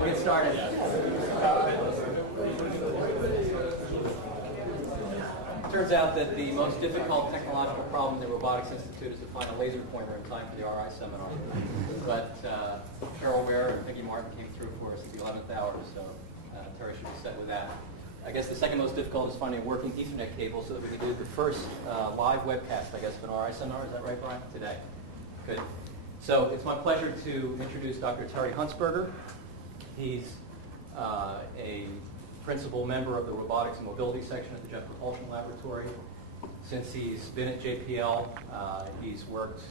We'll get started. Turns out that the most difficult technological problem in the Robotics Institute is to find a laser pointer in time for the RI seminar. But Carol Ware and Vicki Martin came through for us at the 11th hour, so Terry should be set with that. I guess the second most difficult is finding a working Ethernet cable so that we can do the first live webcast, I guess, of an RI seminar. Is that right, Brian? Today. Good. So it's my pleasure to introduce Dr. Terry Huntsberger. He's a principal member of the Robotics and Mobility section at the Jet Propulsion Laboratory. Since he's been at JPL, he's worked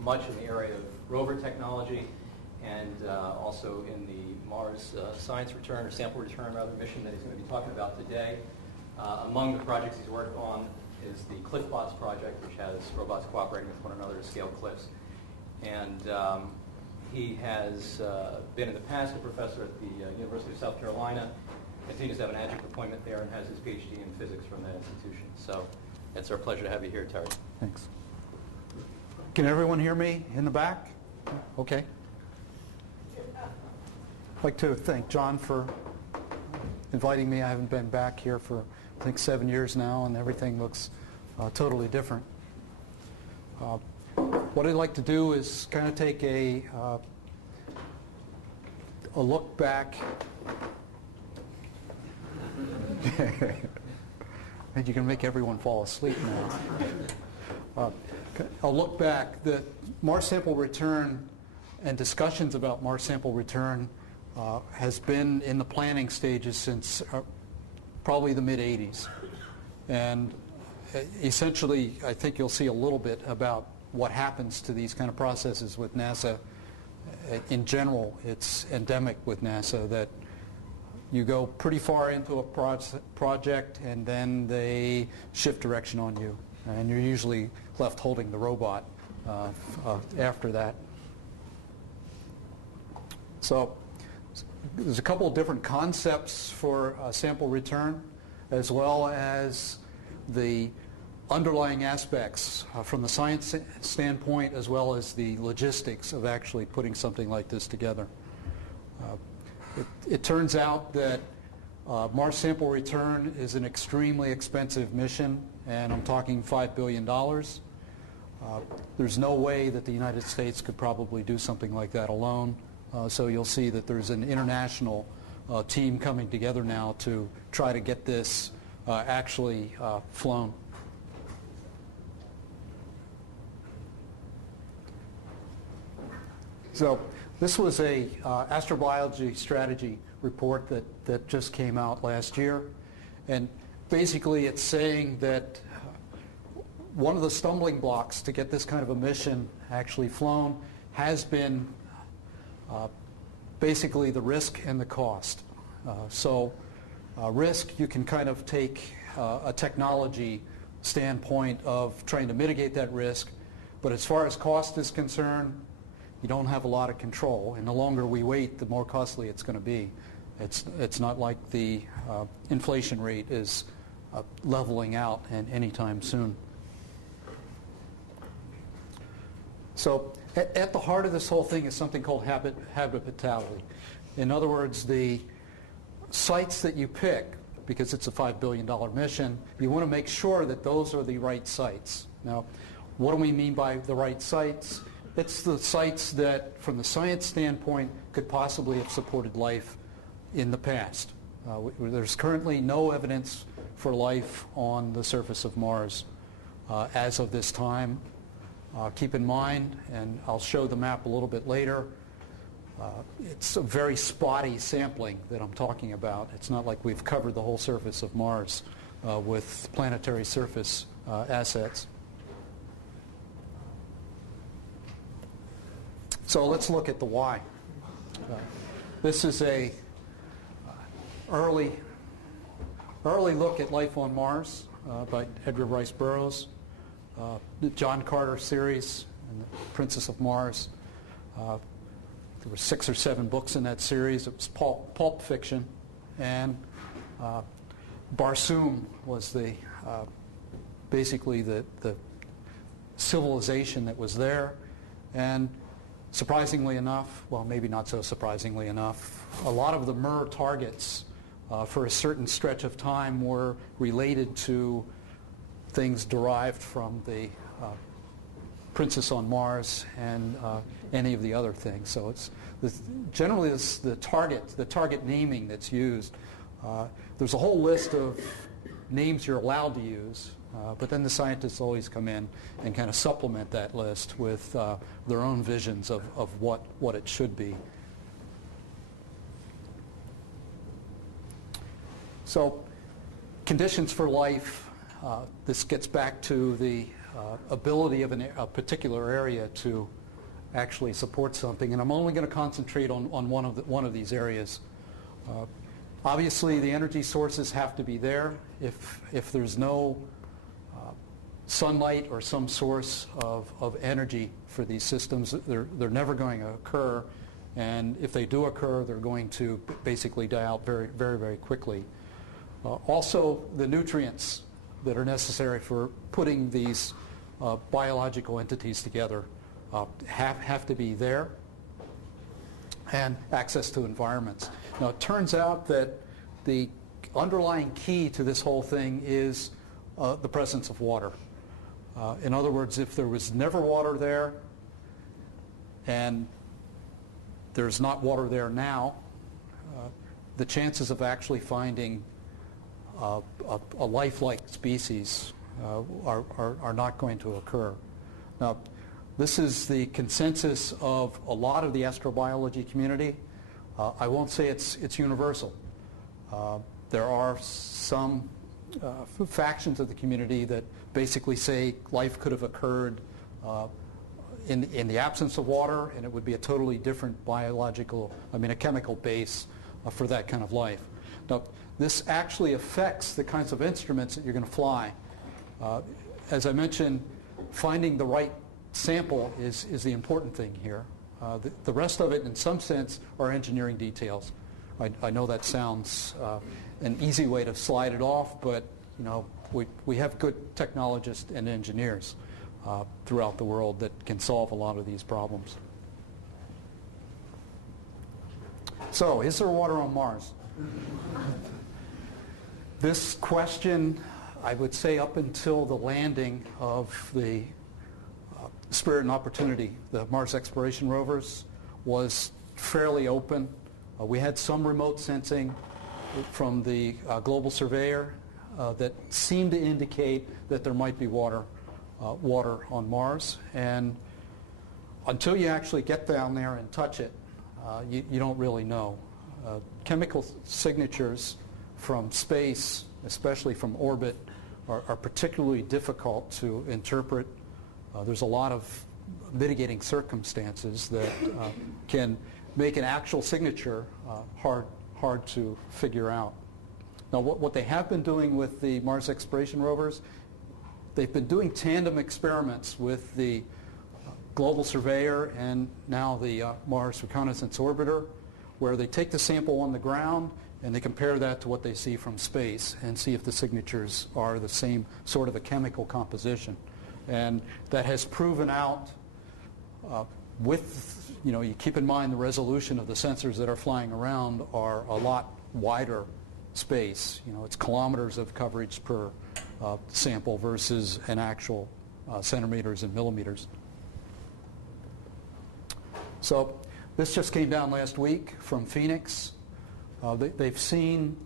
much in the area of rover technology and also in the Mars science return, or sample return rather, mission that he's going to be talking about today. Among the projects he's worked on is the CliffBots project, which has robots cooperating with one another to scale cliffs. And he has been in the past a professor at the University of South Carolina, continues to have an adjunct appointment there, and has his PhD in physics from that institution. So it's our pleasure to have you here, Terry. Thanks. Can everyone hear me in the back? Okay. I'd like to thank John for inviting me. I haven't been back here for, I think, 7 years now, and everything looks totally different. What I'd like to do is kind of take a look back. And you can make everyone fall asleep now. I'll look back. The Mars sample return and discussions about Mars sample return has been in the planning stages since probably the mid-'80s. And essentially, I think you'll see a little bit about what happens to these kind of processes with NASA. In general, it's endemic with NASA that you go pretty far into a project and then they shift direction on you. And you're usually left holding the robot after that. So there's a couple of different concepts for sample return, as well as the underlying aspects from the science standpoint, as well as the logistics of actually putting something like this together. It turns out that Mars sample return is an extremely expensive mission, and I'm talking $5 billion. There's no way that the United States could probably do something like that alone. So you'll see that there's an international team coming together now to try to get this actually flown. So this was a astrobiology strategy report that just came out last year. And basically it's saying that one of the stumbling blocks to get this kind of a mission actually flown has been basically the risk and the cost. Risk, you can kind of take a technology standpoint of trying to mitigate that risk, but as far as cost is concerned, you don't have a lot of control, and the longer we wait, the more costly it's going to be. It's not like the inflation rate is leveling out anytime soon. So at the heart of this whole thing is something called habitability. In other words, the sites that you pick, because it's a $5 billion mission, you want to make sure that those are the right sites. Now, what do we mean by the right sites? It's the sites that, from the science standpoint, could possibly have supported life in the past. There's currently no evidence for life on the surface of Mars as of this time. Keep in mind, and I'll show the map a little bit later, it's a very spotty sampling that I'm talking about. It's not like we've covered the whole surface of Mars with planetary surface assets. So let's look at the why. This is a early look at life on Mars by Edgar Rice Burroughs. The John Carter series, and the Princess of Mars. There were 6 or 7 books in that series. It was pulp fiction, and Barsoom was the basically the civilization that was there, and Surprisingly enough, well, maybe not so surprisingly enough, a lot of the MIR targets for a certain stretch of time were related to things derived from the Princess on Mars and any of the other things. So it's generally the target naming that's used. There's a whole list of names you're allowed to use, but then the scientists always come in and kind of supplement that list with their own visions of what it should be. So conditions for life, this gets back to the ability of a particular area to actually support something, and I'm only going to concentrate on one of these areas. Obviously, the energy sources have to be there. If there's no sunlight or some source of energy for these systems, they're never going to occur, and if they do occur, they're going to basically die out very, very, very quickly. Also, the nutrients that are necessary for putting these biological entities together have to be there, and access to environments. Now, it turns out that the underlying key to this whole thing is the presence of water. In other words, if there was never water there, and there's not water there now, the chances of actually finding a lifelike species are not going to occur. Now, this is the consensus of a lot of the astrobiology community. I won't say it's universal. There are some factions of the community that basically say life could have occurred in the absence of water, and it would be a totally different a chemical base for that kind of life. Now, this actually affects the kinds of instruments that you're going to fly. As I mentioned, finding the right sample is the important thing here. The rest of it, in some sense, are engineering details. I know that sounds an easy way to slide it off, but we have good technologists and engineers throughout the world that can solve a lot of these problems. So, is there water on Mars? This question, I would say up until the landing of the Spirit and Opportunity, the Mars exploration rovers, was fairly open. We had some remote sensing from the global surveyor that seemed to indicate that there might be water on Mars. And until you actually get down there and touch it, you don't really know. Chemical signatures from space, especially from orbit, are particularly difficult to interpret. There's a lot of mitigating circumstances that can make an actual signature hard to figure out. Now, what they have been doing with the Mars exploration rovers, they've been doing tandem experiments with the Global Surveyor and now the Mars Reconnaissance Orbiter, where they take the sample on the ground and they compare that to what they see from space and see if the signatures are the same sort of a chemical composition. And that has proven out you keep in mind the resolution of the sensors that are flying around are a lot wider space. It's kilometers of coverage per sample versus an actual centimeters and millimeters. So this just came down last week from Phoenix. They've seen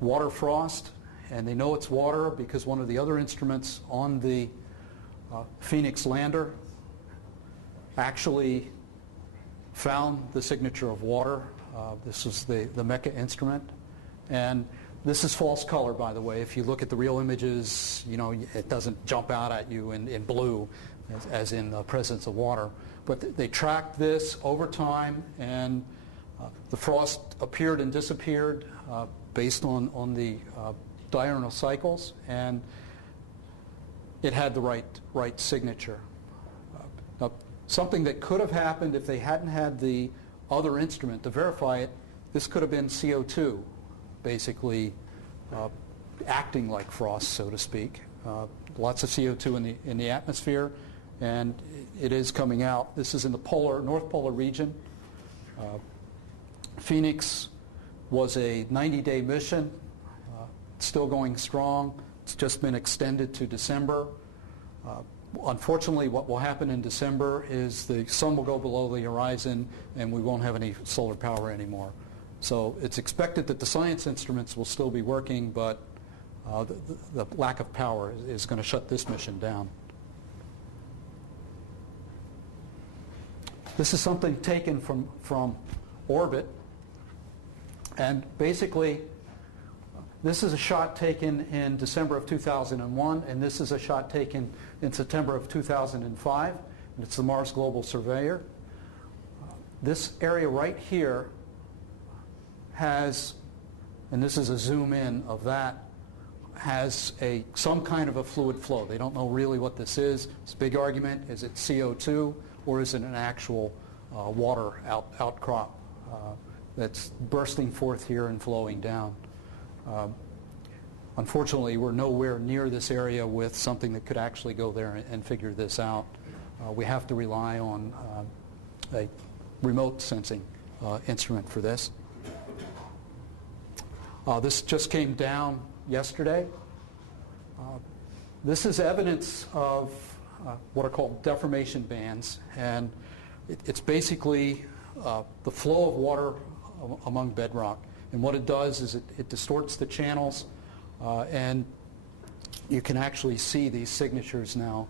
water frost, and they know it's water because one of the other instruments on the Phoenix lander actually found the signature of water. This is the MECA instrument. And this is false color, by the way. If you look at the real images, it doesn't jump out at you in blue as in the presence of water. But they tracked this over time, and the frost appeared and disappeared based on the diurnal cycles, and it had the right signature. Now, something that could have happened if they hadn't had the other instrument to verify it, this could have been CO2, basically acting like frost, so to speak. Lots of CO2 in the atmosphere, and it is coming out. This is in the North Polar region. Phoenix was a 90-day mission. It's still going strong. It's just been extended to December. Unfortunately, what will happen in December is the sun will go below the horizon and we won't have any solar power anymore. So it's expected that the science instruments will still be working, but the lack of power is going to shut this mission down. This is something taken from orbit, and basically this is a shot taken in December of 2001, and this is a shot taken in September of 2005, and it's the Mars Global Surveyor. This area right here has, and this is a zoom in of that, has some kind of a fluid flow. They don't know really what this is. It's a big argument. Is it CO2 or is it an actual water outcrop that's bursting forth here and flowing down? Unfortunately, we're nowhere near this area with something that could actually go there and figure this out. We have to rely on a remote sensing instrument for this. This just came down yesterday. This is evidence of what are called deformation bands, and it's basically the flow of water among bedrock. And what it does is it distorts the channels, and you can actually see these signatures now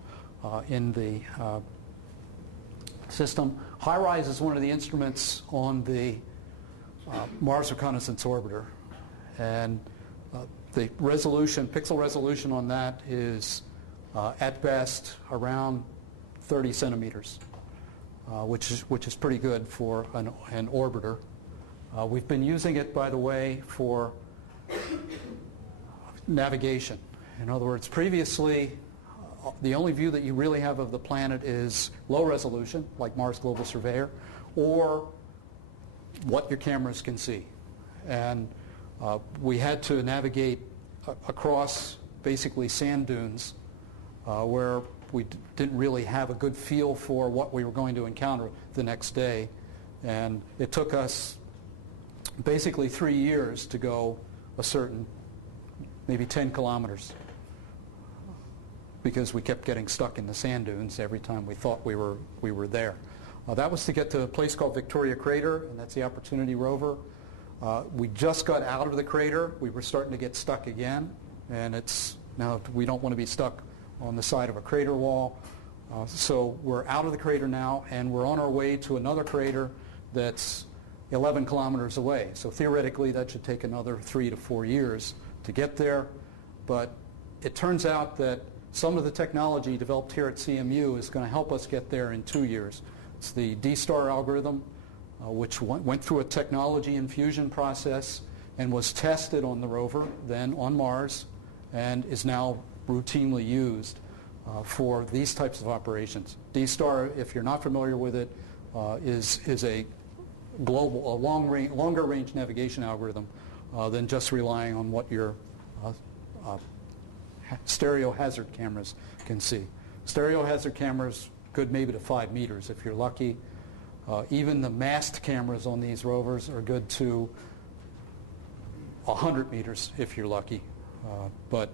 in the system. HIRISE is one of the instruments on the Mars Reconnaissance Orbiter, and the resolution, pixel resolution on that is at best around 30 centimeters, which is pretty good for an orbiter. We've been using it, by the way, for navigation. In other words, previously, the only view that you really have of the planet is low resolution, like Mars Global Surveyor, or what your cameras can see. And we had to navigate across basically sand dunes where we didn't really have a good feel for what we were going to encounter the next day. And it took us basically 3 years to go a certain, maybe 10 kilometers, because we kept getting stuck in the sand dunes every time we thought we were there. That was to get to a place called Victoria Crater, and that's the Opportunity rover. We just got out of the crater. We were starting to get stuck again, and now we don't want to be stuck on the side of a crater wall. So we're out of the crater now, and we're on our way to another crater that's 11 kilometers away. So theoretically, that should take another 3 to 4 years to get there. But it turns out that some of the technology developed here at CMU is going to help us get there in 2 years. It's the D-STAR algorithm, which went through a technology infusion process and was tested on the rover, then on Mars, and is now routinely used for these types of operations. D-STAR, if you're not familiar with it, is a global, longer range navigation algorithm than just relying on what your stereo hazard cameras can see. Stereo hazard cameras good maybe to 5 meters if you're lucky. Even the mast cameras on these rovers are good to 100 meters if you're lucky. But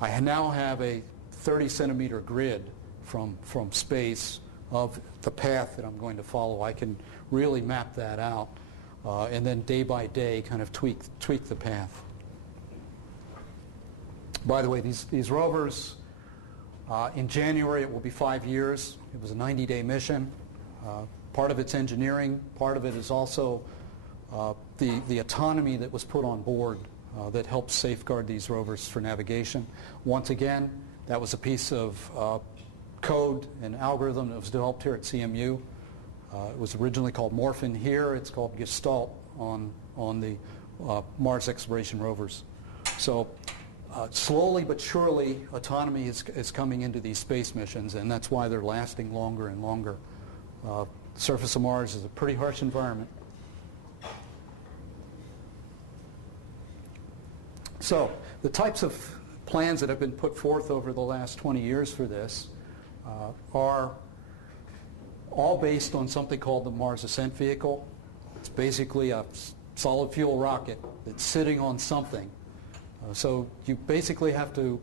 I now have a 30 centimeter grid from space of the path that I'm going to follow. I can really map that out and then day by day kind of tweak the path. By the way, these rovers, in January it will be 5 years. It was a 90-day mission. Part of it's engineering, part of it is also the autonomy that was put on board that helps safeguard these rovers for navigation. Once again, that was a piece of code and algorithm that was developed here at CMU. It was originally called Morphin here. It's called Gestalt on the Mars exploration rovers. So slowly but surely, autonomy is coming into these space missions, and that's why they're lasting longer and longer. The surface of Mars is a pretty harsh environment. So the types of plans that have been put forth over the last 20 years for this are all based on something called the Mars Ascent Vehicle. It's basically a solid fuel rocket that's sitting on something. So you basically have to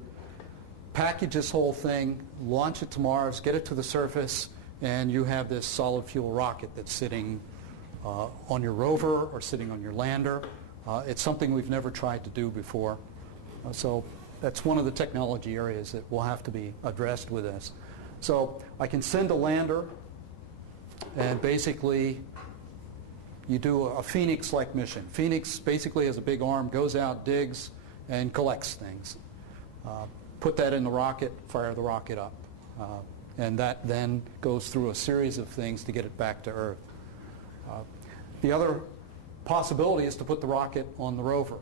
package this whole thing, launch it to Mars, get it to the surface, and you have this solid fuel rocket that's sitting on your rover or sitting on your lander. It's something we've never tried to do before. So that's one of the technology areas that will have to be addressed with this. So I can send a lander, and basically you do a Phoenix-like mission. Phoenix basically has a big arm, goes out, digs, and collects things. Put that in the rocket, fire the rocket up. And that then goes through a series of things to get it back to Earth. The other possibility is to put the rocket on the rover.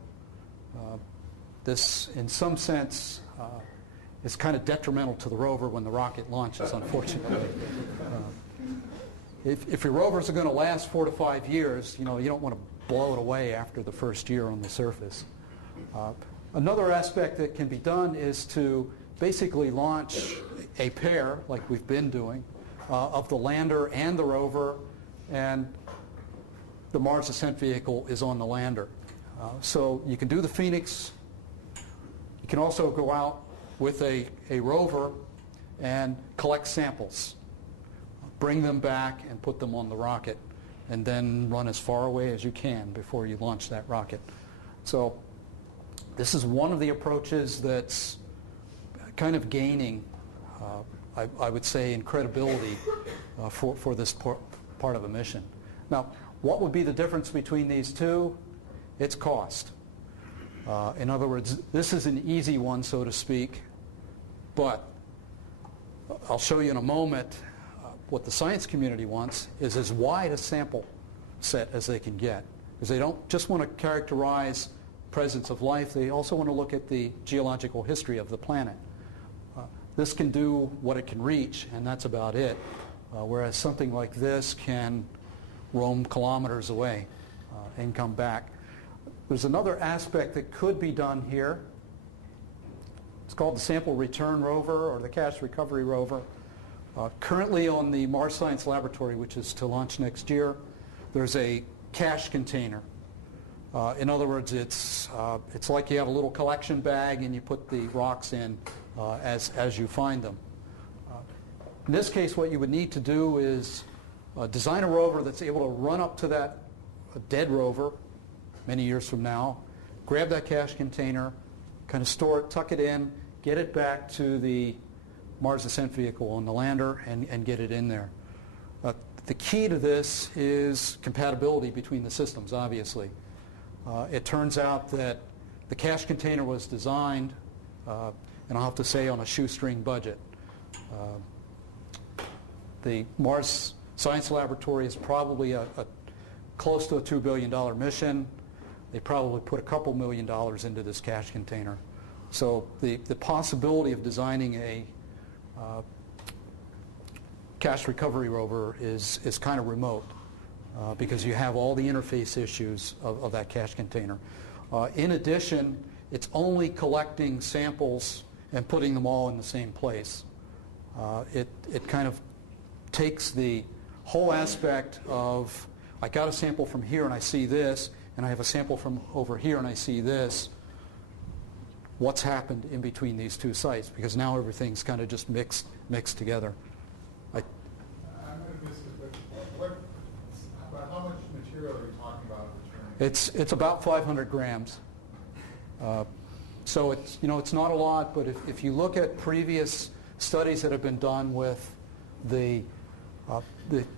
This, in some sense, is kind of detrimental to the rover when the rocket launches, unfortunately. If your rovers are going to last 4 to 5 years, you don't want to blow it away after the first year on the surface. Another aspect that can be done is to basically launch a pair, like we've been doing, of the lander and the rover, and the Mars Ascent Vehicle is on the lander. So you can do the Phoenix. You can also go out with a rover and collect samples, bring them back and put them on the rocket, and then run as far away as you can before you launch that rocket. So this is one of the approaches that's kind of gaining, I would say, in credibility for this part of a mission. Now, what would be the difference between these two? It's cost. In other words, this is an easy one, so to speak, but I'll show you in a moment what the science community wants is as wide a sample set as they can get, because they don't just want to characterize presence of life, they also want to look at the geological history of the planet. This can do what it can reach, and that's about it, whereas something like this can roam kilometers away and come back. There's another aspect that could be done here. It's called the Sample Return Rover or the Cache Recovery Rover. Currently on the Mars Science Laboratory, which is to launch next year, there's a cache container. In other words, it's like you have a little collection bag and you put the rocks in as you find them. In this case, what you would need to do is design a rover that's able to run up to that dead rover many years from now, grab that cache container, kind of store it, tuck it in, get it back to the Mars Ascent Vehicle on the lander and get it in there. The key to this is compatibility between the systems, obviously. It turns out that the cache container was designed, and I'll have to say, on a shoestring budget. The Mars Science Laboratory is probably close to a $2 billion mission. They probably put a couple $1 million into this cache container. So the possibility of designing a cache recovery rover is kind of remote because you have all the interface issues of that cache container. In addition, it's only collecting samples and putting them all in the same place. It kind of takes the whole aspect of, I got a sample from here and I see this, and I have a sample from over here and I see this. What's happened in between these two sites? Because now everything's kind of just mixed together. I'm going to miss it, but about how much material are you talking about returning? It's about 500 grams. So it's not a lot, but if you look at previous studies that have been done with the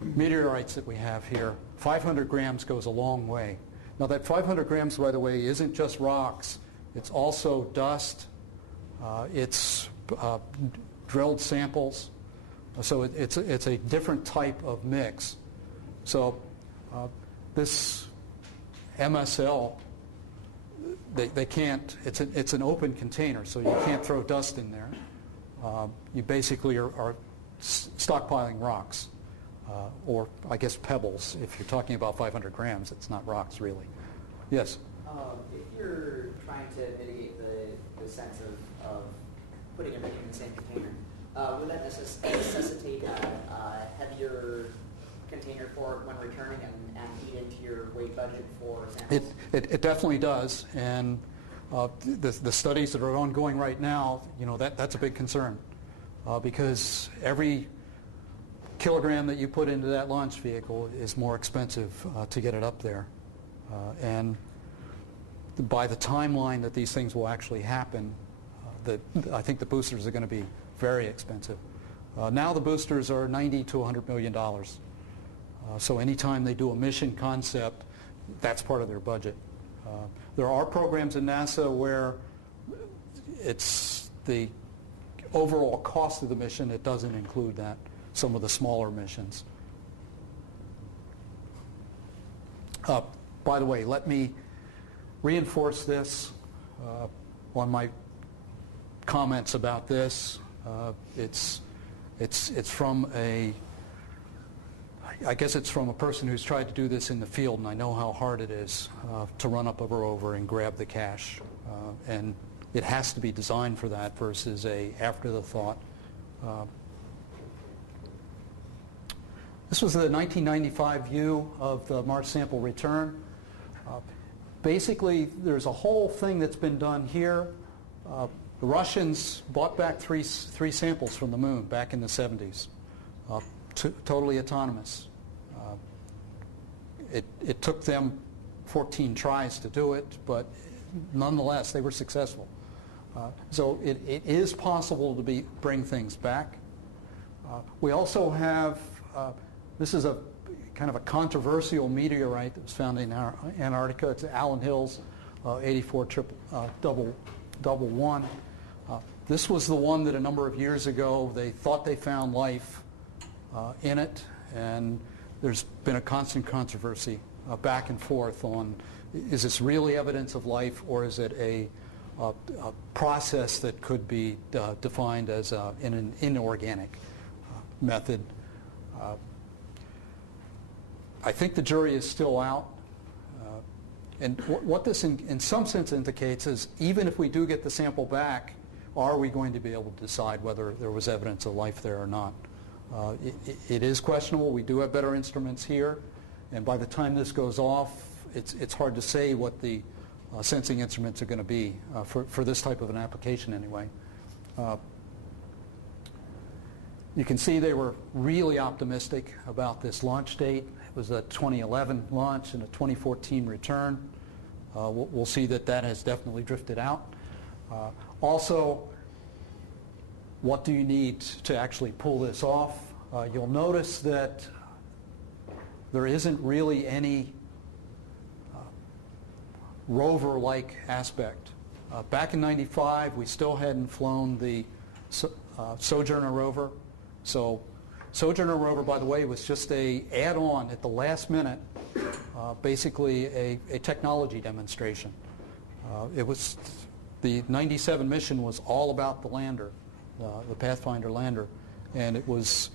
meteorites that we have here, 500 grams goes a long way. Now that 500 grams, by the way, isn't just rocks. It's also dust. It's drilled samples. So it's a different type of mix. So this MSL, they can't. It's an open container, so you can't throw dust in there. You basically are stockpiling rocks, or I guess pebbles. If you're talking about 500 grams, it's not rocks really. Yes. If you're trying to mitigate the sense of putting everything in the same container, would that necessitate a heavier container for it when returning and feed into your weight budget for samples? It definitely does, and the studies that are ongoing right now, that's a big concern, because every kilogram that you put into that launch vehicle is more expensive to get it up there, and by the timeline that these things will actually happen, I think the boosters are going to be very expensive. Now the boosters are $90 to $100 million. So anytime they do a mission concept, that's part of their budget. There are programs in NASA where it's the overall cost of the mission, it doesn't include that, some of the smaller missions. By the way, let me reinforce this on my comments about this. It's from I guess it's from a person who's tried to do this in the field, and I know how hard it is to run up a rover and grab the cache. And it has to be designed for that versus a after the thought. This was the 1995 view of the Mars sample return. Basically, there's a whole thing that's been done here. The Russians bought back three samples from the moon back in the 70s, totally autonomous. It took them 14 tries to do it, but nonetheless, they were successful. So it is possible to bring things back. We also have, this is a kind of a controversial meteorite that was found in Antarctica. It's Allen Hills 8411. This was the one that a number of years ago they thought they found life in it, and there's been a constant controversy back and forth on, is this really evidence of life, or is it a process that could be defined as in an inorganic method? I think the jury is still out. And what this in some sense indicates is, even if we do get the sample back, are we going to be able to decide whether there was evidence of life there or not? It is questionable. We do have better instruments here, and by the time this goes off, it's hard to say what the sensing instruments are going to be for this type of an application anyway. You can see they were really optimistic about this launch date. It was a 2011 launch and a 2014 return. We'll see that has definitely drifted out. Also, what do you need to actually pull this off? You'll notice that there isn't really any rover-like aspect. Back in '95, we still hadn't flown the Sojourner rover. So Sojourner rover, by the way, was just a add-on at the last minute, basically a technology demonstration. It was the '97 mission was all about the lander, the Pathfinder lander, and it was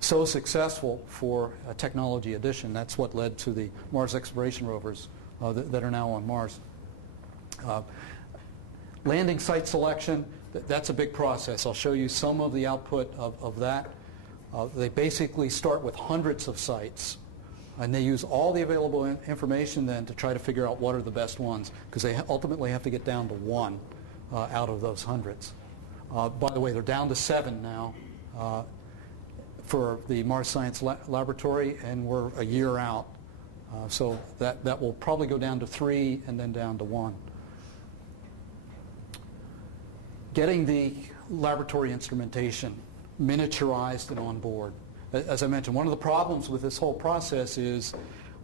so successful for a technology addition. That's what led to the Mars exploration rovers that are now on Mars. Landing site selection, that's a big process. I'll show you some of the output of that. They basically start with hundreds of sites, and they use all the available information then to try to figure out what are the best ones, because they ultimately have to get down to one out of those hundreds. By the way, they're down to 7 now for the Mars Science Laboratory, and we're a year out. So that will probably go down to 3 and then down to 1. Getting the laboratory instrumentation miniaturized and on board. As I mentioned, one of the problems with this whole process is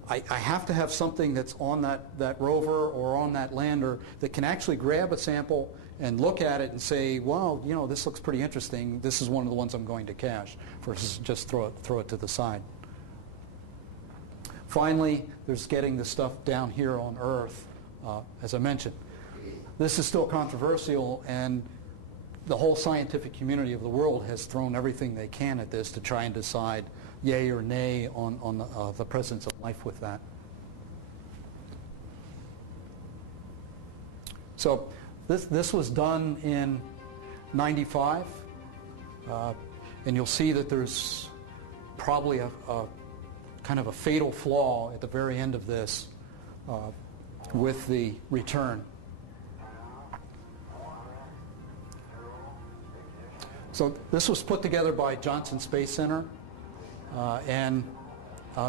I have to have something that's on that rover or on that lander that can actually grab a sample and look at it and say, well, this looks pretty interesting. This is one of the ones I'm going to cache, versus just throw it to the side. Finally, there's getting the stuff down here on Earth. As I mentioned, this is still controversial, and the whole scientific community of the world has thrown everything they can at this to try and decide yay or nay on the presence of life with that. So this was done in '95. And you'll see that there's probably a kind of a fatal flaw at the very end of this with the return. So this was put together by Johnson Space Center, and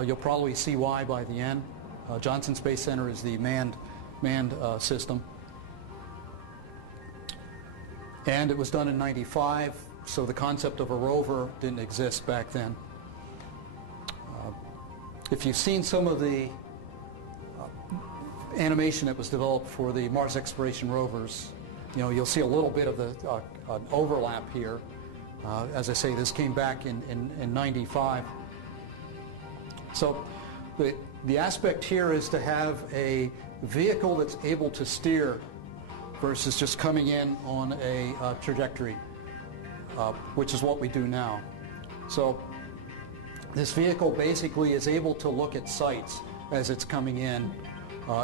you'll probably see why by the end. Johnson Space Center is the manned system. And it was done in '95, so the concept of a rover didn't exist back then. If you've seen some of the animation that was developed for the Mars exploration rovers, you'll see a little bit of an overlap here. As I say, this came back in '95. So the aspect here is to have a vehicle that's able to steer versus just coming in on a trajectory, which is what we do now. So this vehicle basically is able to look at sights as it's coming in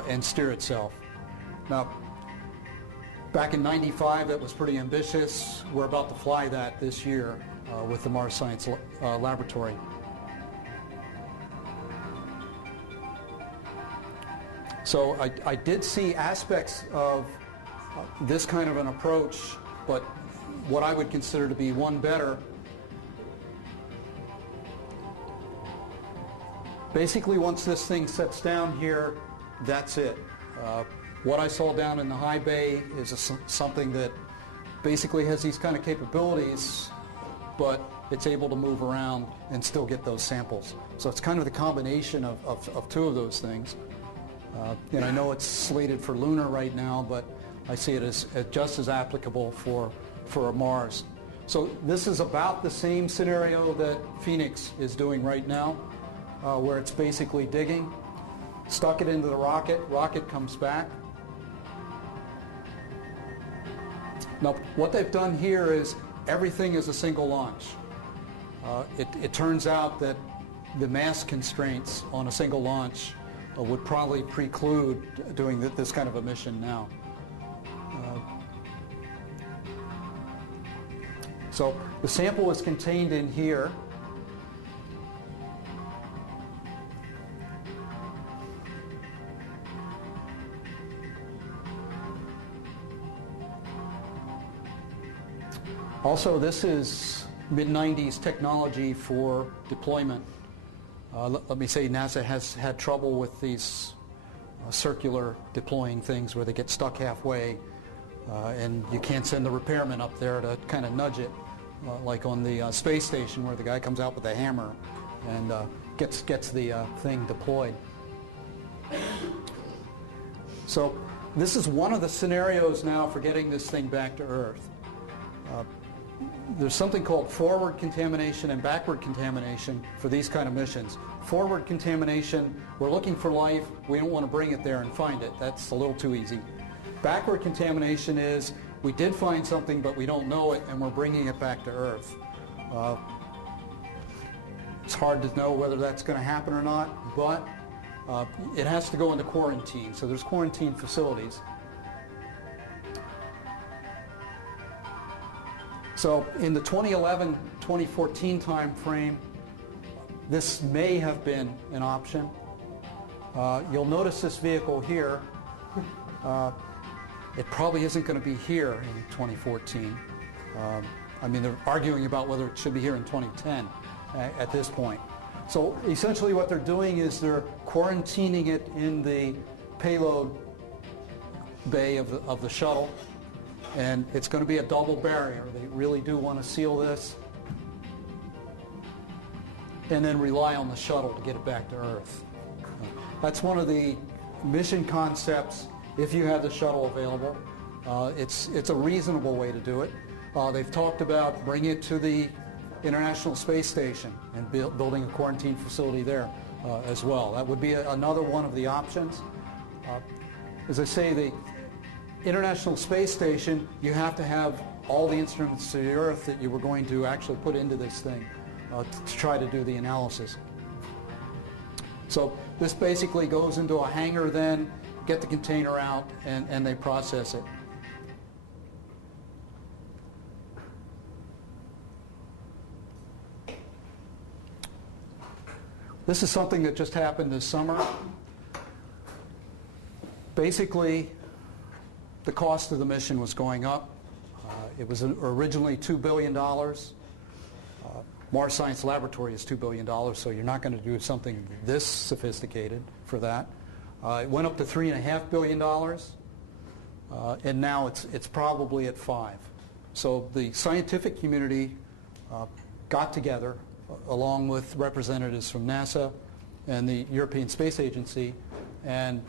and steer itself. Now, back in '95, that was pretty ambitious. We're about to fly that this year with the Mars Science Laboratory. So I did see aspects of this kind of an approach, but what I would consider to be one better. Basically, once this thing sets down here, that's it. What I saw down in the high bay is something that basically has these kind of capabilities, but it's able to move around and still get those samples. So it's kind of the combination of two of those things. And I know it's slated for lunar right now, but I see it as just as applicable for a Mars. So this is about the same scenario that Phoenix is doing right now, where it's basically digging, stuck it into the rocket comes back. Now, what they've done here is everything is a single launch. It turns out that the mass constraints on a single launch would probably preclude doing this kind of a mission now. So the sample is contained in here. Also, this is mid-90s technology for deployment. Let me say NASA has had trouble with these circular deploying things where they get stuck halfway and you can't send the repairman up there to kind of nudge it, like on the space station where the guy comes out with a hammer and gets the thing deployed. So this is one of the scenarios now for getting this thing back to Earth. There's something called forward contamination and backward contamination for these kind of missions. Forward contamination, we're looking for life, we don't want to bring it there and find it. That's a little too easy. Backward contamination is we did find something but we don't know it and we're bringing it back to Earth. It's hard to know whether that's going to happen or not, but it has to go into quarantine. So there's quarantine facilities. So in the 2011-2014 time frame, this may have been an option. You'll notice this vehicle here. It probably isn't going to be here in 2014. I mean, they're arguing about whether it should be here in 2010 at this point. So essentially what they're doing is they're quarantining it in the payload bay of the shuttle. And it's going to be a double barrier. They really do want to seal this and then rely on the shuttle to get it back to Earth. That's one of the mission concepts if you have the shuttle available. It's a reasonable way to do it. They've talked about bringing it to the International Space Station and building a quarantine facility there as well. That would be another one of the options. As I say, the International Space Station, you have to have all the instruments to the Earth that you were going to actually put into this thing to try to do the analysis. So this basically goes into a hangar then, get the container out, and they process it. This is something that just happened this summer. Basically, the cost of the mission was going up. It was originally $2 billion. Mars Science Laboratory is $2 billion, so you're not going to do something this sophisticated for that. It went up to $3.5 billion, and now it's probably at $5 billion. So the scientific community got together, along with representatives from NASA and the European Space Agency, and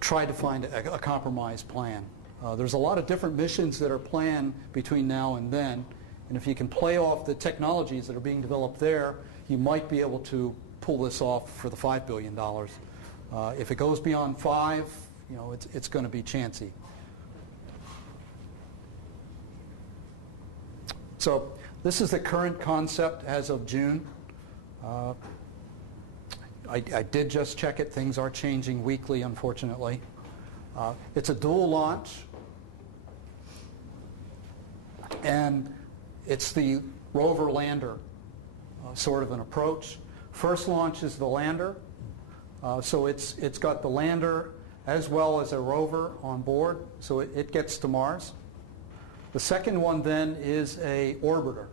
tried to find a compromise plan. There's a lot of different missions that are planned between now and then, and if you can play off the technologies that are being developed there, you might be able to pull this off for the $5 billion. If it goes beyond 5, it's going to be chancy. So this is the current concept as of June. I did just check it. Things are changing weekly, unfortunately. It's a dual launch, and it's the rover lander sort of an approach. First launch is the lander, so it's got the lander as well as a rover on board, so it gets to Mars. The second one then is a orbiter.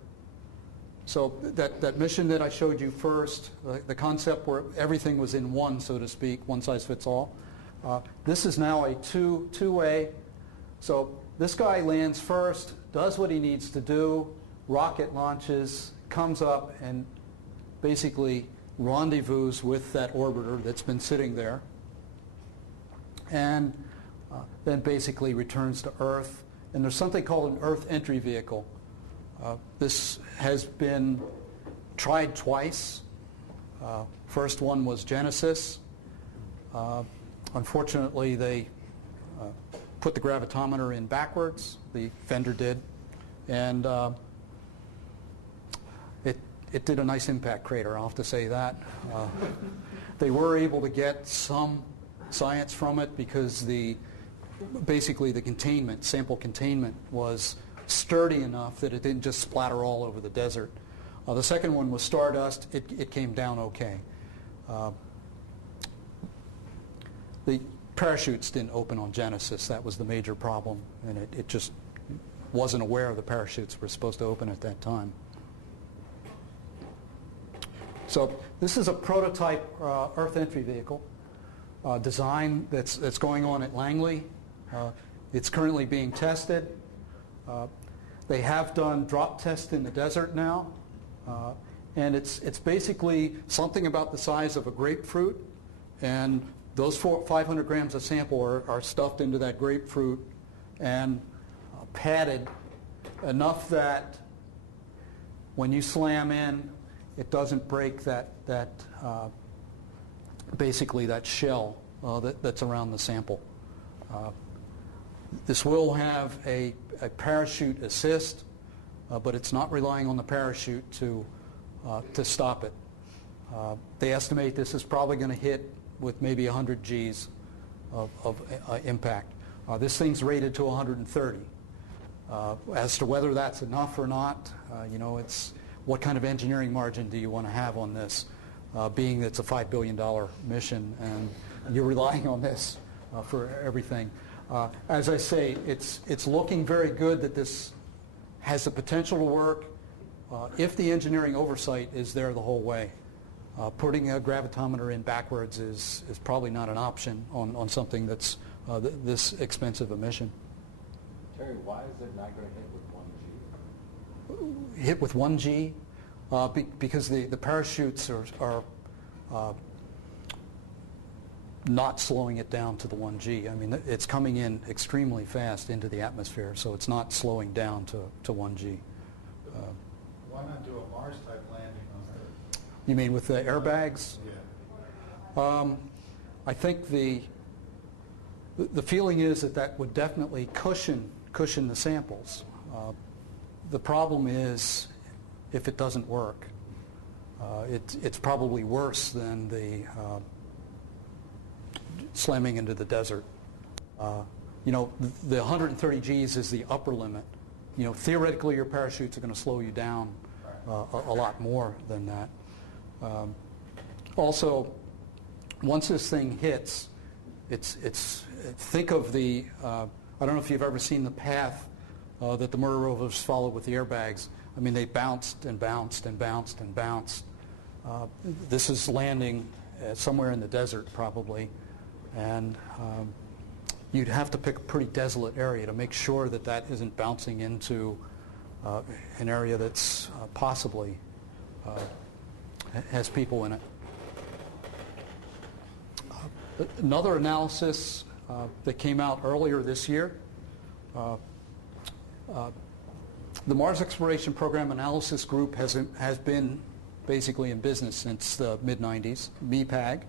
So that mission that I showed you first, the concept where everything was in one, so to speak, one size fits all. This is now a two-way. So this guy lands first, does what he needs to do, rocket launches, comes up, and basically rendezvous with that orbiter that's been sitting there, and then basically returns to Earth. And there's something called an Earth entry vehicle. This has been tried twice. First one was Genesis. Unfortunately, they put the gravitometer in backwards. The vendor did. And it did a nice impact crater, I'll have to say that. They were able to get some science from it because basically the containment, sample containment, was sturdy enough that it didn't just splatter all over the desert. The second one was Stardust. It came down okay. The parachutes didn't open on Genesis. That was the major problem, and it just wasn't aware the parachutes were supposed to open at that time. So this is a prototype Earth entry vehicle design that's going on at Langley. It's currently being tested. They have done drop tests in the desert now, and it's basically something about the size of a grapefruit, and those 500 grams of sample are stuffed into that grapefruit and padded enough that when you slam in, it doesn't break basically that shell that's around the sample. This will have a parachute assist, but it's not relying on the parachute to stop it. They estimate this is probably going to hit with maybe 100 Gs of impact. This thing's rated to 130. As to whether that's enough or not, it's what kind of engineering margin do you want to have on this, being that it's a $5 billion mission and you're relying on this for everything. As I say, it's looking very good that this has the potential to work if the engineering oversight is there the whole way. Putting a gravitometer in backwards is probably not an option on something that's this expensive a mission. Terry, why is it not going to hit with 1G? Hit with 1G? Because the parachutes are not slowing it down to the 1G. I mean, it's coming in extremely fast into the atmosphere, so it's not slowing down to 1G. Why not do a Mars-type landing on Earth? You mean with the airbags? Yeah. I think the feeling is that would definitely cushion the samples. The problem is if it doesn't work. It's probably worse than the slamming into the desert. The 130 Gs is the upper limit. Theoretically, your parachutes are going to slow you down a lot more than that. Also, once this thing hits, think of the, I don't know if you've ever seen the path that the murder rovers followed with the airbags. I mean, they bounced and bounced and bounced and bounced. This is landing somewhere in the desert probably, and you'd have to pick a pretty desolate area to make sure that that isn't bouncing into an area that's possibly has people in it. Another analysis that came out earlier this year, the Mars Exploration Program Analysis Group has been basically in business since the mid-90s, MEPAG.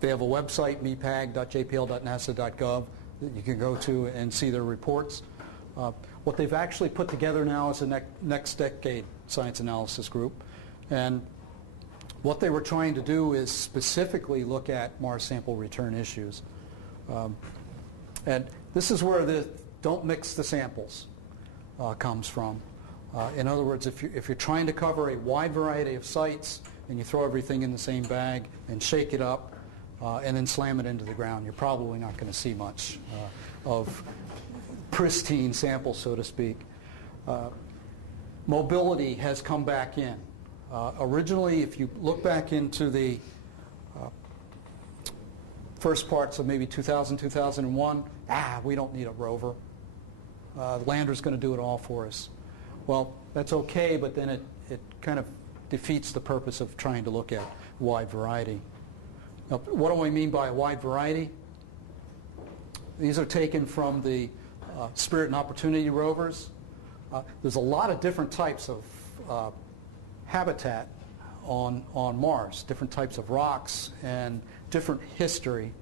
They have a website, mepag.jpl.nasa.gov, that you can go to and see their reports. What they've actually put together now is a next decade science analysis group. And what they were trying to do is specifically look at Mars sample return issues. And this is where the don't mix the samples comes from. In other words, if you're trying to cover a wide variety of sites and you throw everything in the same bag and shake it up and then slam it into the ground, you're probably not going to see much of pristine samples, so to speak. Mobility has come back in. Originally, if you look back into the first parts of maybe 2000, 2001, we don't need a rover. The lander's going to do it all for us. Well, that's okay, but then it kind of defeats the purpose of trying to look at wide variety. Now, what do I mean by a wide variety? These are taken from the Spirit and Opportunity rovers. There's a lot of different types of habitat on Mars, different types of rocks and different history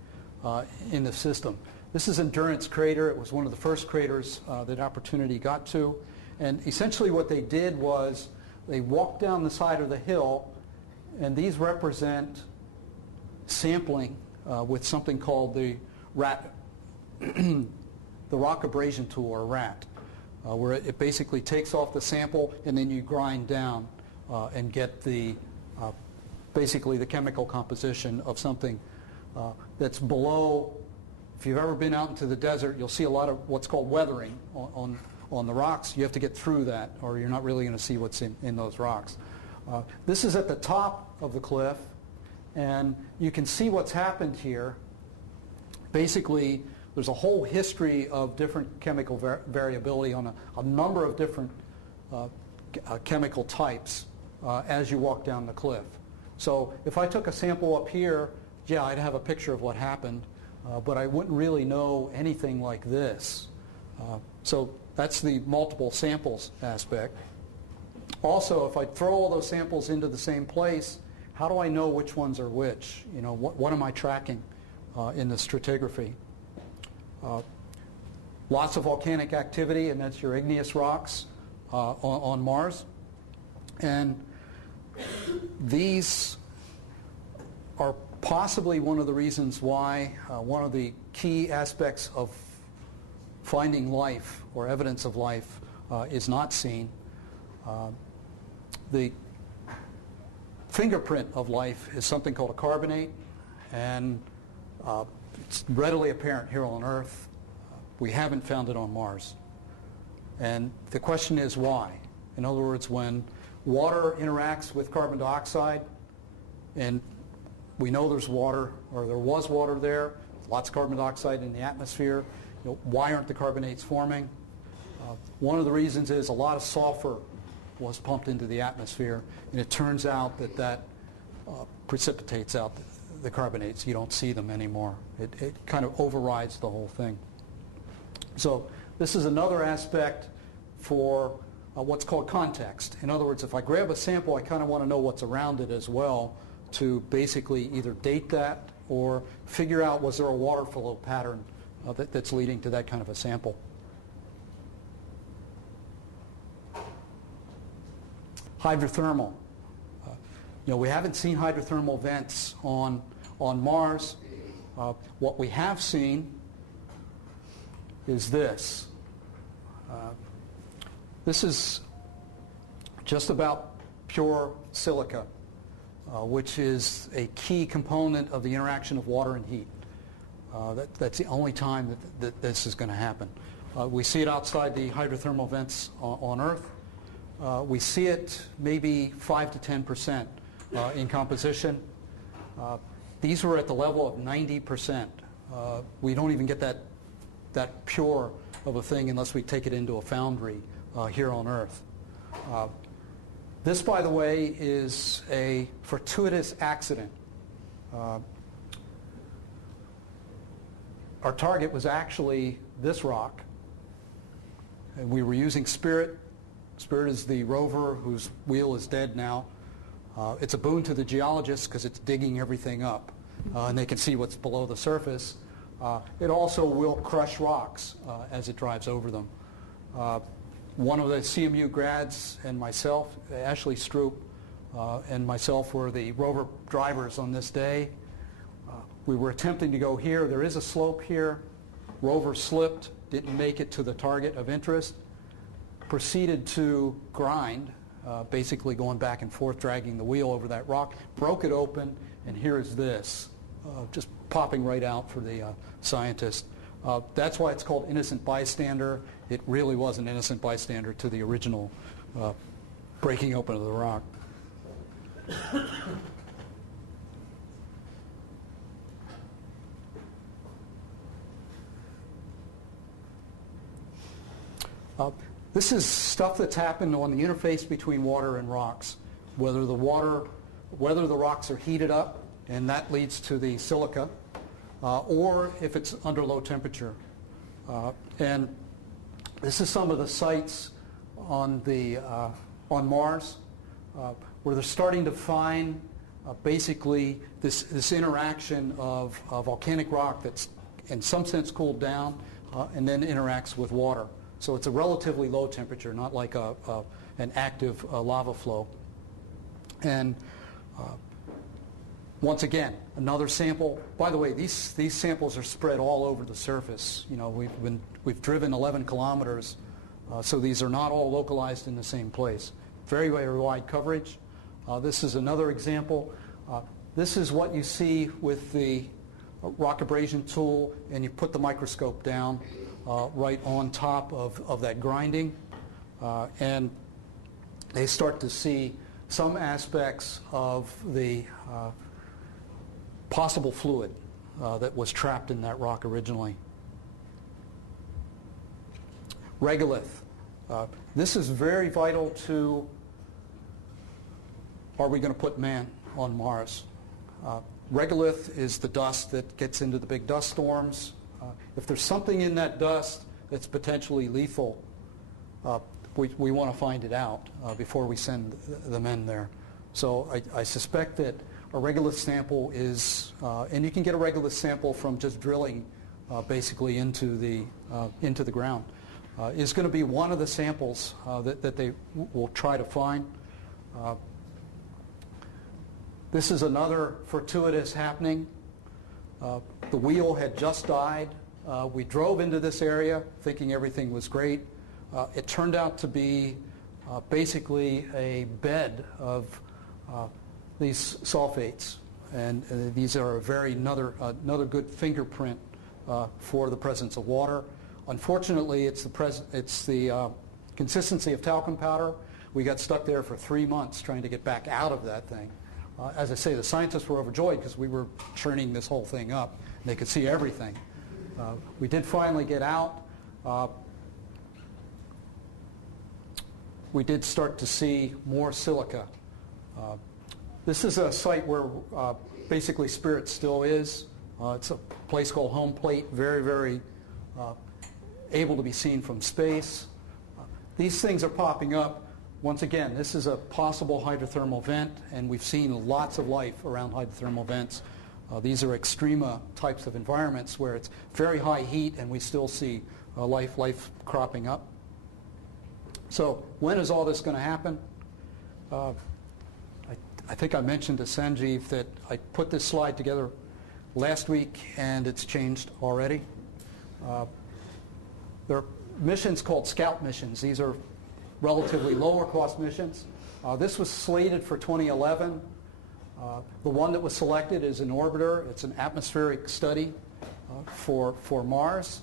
in the system. This is Endurance Crater. It was one of the first craters that Opportunity got to. And essentially what they did was they walked down the side of the hill, and these represent sampling with something called the the rock abrasion tool, or RAT, where it basically takes off the sample and then you grind down and get the basically the chemical composition of something that's below. If you've ever been out into the desert, you'll see a lot of what's called weathering on the rocks. You have to get through that, or you're not really going to see what's in those rocks. This is at the top of the cliff, and you can see what's happened here. Basically, there's a whole history of different chemical variability on a number of different chemical types as you walk down the cliff. So if I took a sample up here, yeah, I'd have a picture of what happened, but I wouldn't really know anything like this. So that's the multiple samples aspect. Also, if I throw all those samples into the same place, how do I know which ones are which? You know, what am I tracking in the stratigraphy? Lots of volcanic activity, and that's your igneous rocks on Mars. And these are possibly one of the reasons why one of the key aspects of finding life or evidence of life is not seen. The fingerprint of life is something called a carbonate, and it's readily apparent here on Earth. We haven't found it on Mars. And the question is why? In other words, when water interacts with carbon dioxide, and we know there's water, or there was water there, lots of carbon dioxide in the atmosphere, you know, why aren't the carbonates forming? One of the reasons is a lot of sulfur was pumped into the atmosphere, and it turns out that precipitates out the carbonates. You don't see them anymore. It kind of overrides the whole thing. So this is another aspect for what's called context. In other words, if I grab a sample, I kind of want to know what's around it as well to basically either date that or figure out was there a water flow pattern that's leading to that kind of a sample. Hydrothermal. You know, we haven't seen hydrothermal vents on Mars. What we have seen is this. This is just about pure silica. which is a key component of the interaction of water and heat. That's the only time that this is going to happen. We see it outside the hydrothermal vents on Earth. We see it maybe 5 to 10% in composition. These were at the level of 90%. We don't even get that pure of a thing unless we take it into a foundry here on Earth. This, by the way, is a fortuitous accident. Our target was actually this rock, and we were using Spirit. Spirit is the rover whose wheel is dead now. It's a boon to the geologists because it's digging everything up, and they can see what's below the surface. It also will crush rocks as it drives over them. One of the CMU grads and myself, Ashley Stroop, and myself were the rover drivers on this day. We were attempting to go here. There is a slope here. Rover slipped, didn't make it to the target of interest. Proceeded to grind, basically going back and forth, dragging the wheel over that rock. Broke it open, and here is this, just popping right out for the scientist. That's why it's called innocent bystander. It really was an innocent bystander to the original breaking open of the rock. This is stuff that's happened on the interface between water and rocks. Whether the rocks are heated up, and that leads to the silica, or if it's under low temperature. And this is some of the sites on Mars where they're starting to find basically this interaction of volcanic rock that's in some sense cooled down and then interacts with water. So it's a relatively low temperature, not like an active lava flow. And once again, another sample. By the way, these samples are spread all over the surface. You know, we've driven 11 kilometers, so these are not all localized in the same place. Very, very wide coverage. This is another example. This is what you see with the rock abrasion tool, and you put the microscope down right on top of that grinding, and they start to see some aspects of the possible fluid that was trapped in that rock originally. Regolith. This is very vital to, are we going to put man on Mars? Regolith is the dust that gets into the big dust storms. If there's something in that dust that's potentially lethal, we want to find it out before we send the men there. So I suspect that a regolith sample is, and you can get a regolith sample from just drilling basically into the ground, is going to be one of the samples that they will try to find. This is another fortuitous happening. The wheel had just died. We drove into this area thinking everything was great. It turned out to be basically a bed of these sulfates, and these are another good fingerprint for the presence of water. Unfortunately, it's the consistency of talcum powder. We got stuck there for 3 months trying to get back out of that thing. As I say, the scientists were overjoyed because we were churning this whole thing up, and they could see everything. We did finally get out. We did start to see more silica. This is a site where basically Spirit still is. It's a place called Home Plate, very, very able to be seen from space. These things are popping up. Once again, this is a possible hydrothermal vent, and we've seen lots of life around hydrothermal vents. These are extrema types of environments where it's very high heat and we still see life cropping up. So when is all this going to happen? I think I mentioned to Sanjeev that I put this slide together last week and it's changed already. There are missions called scout missions. These are relatively lower cost missions. This was slated for 2011. The one that was selected is an orbiter. It's an atmospheric study for Mars.